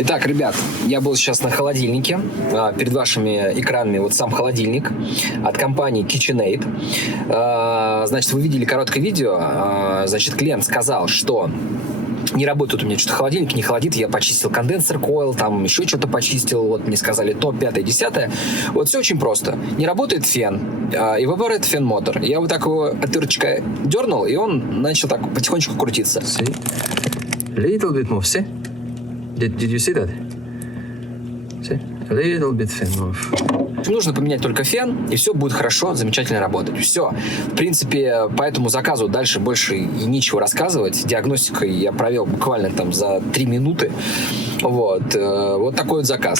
Итак, ребят, я был сейчас на холодильнике. Перед вашими экранами вот сам холодильник от компании KitchenAid. Значит, вы видели короткое видео. Значит, клиент сказал, что не работает у меня что-то холодильник, не холодит. Я почистил конденсер койл, там еще что-то почистил. Вот мне сказали то, 5-е, 10-е. Вот все очень просто. Не работает фен, evaporate fan motor. Я вот так его отверточкой дернул, и он начал так потихонечку крутиться. See? Little bit more, see? Did you see that? See? A little bit fan move. Нужно поменять только фен, и все будет хорошо, замечательно работать. Все. В принципе, по этому заказу дальше больше и нечего рассказывать. Диагностику я провел буквально там за 3 минуты. Вот такой вот заказ.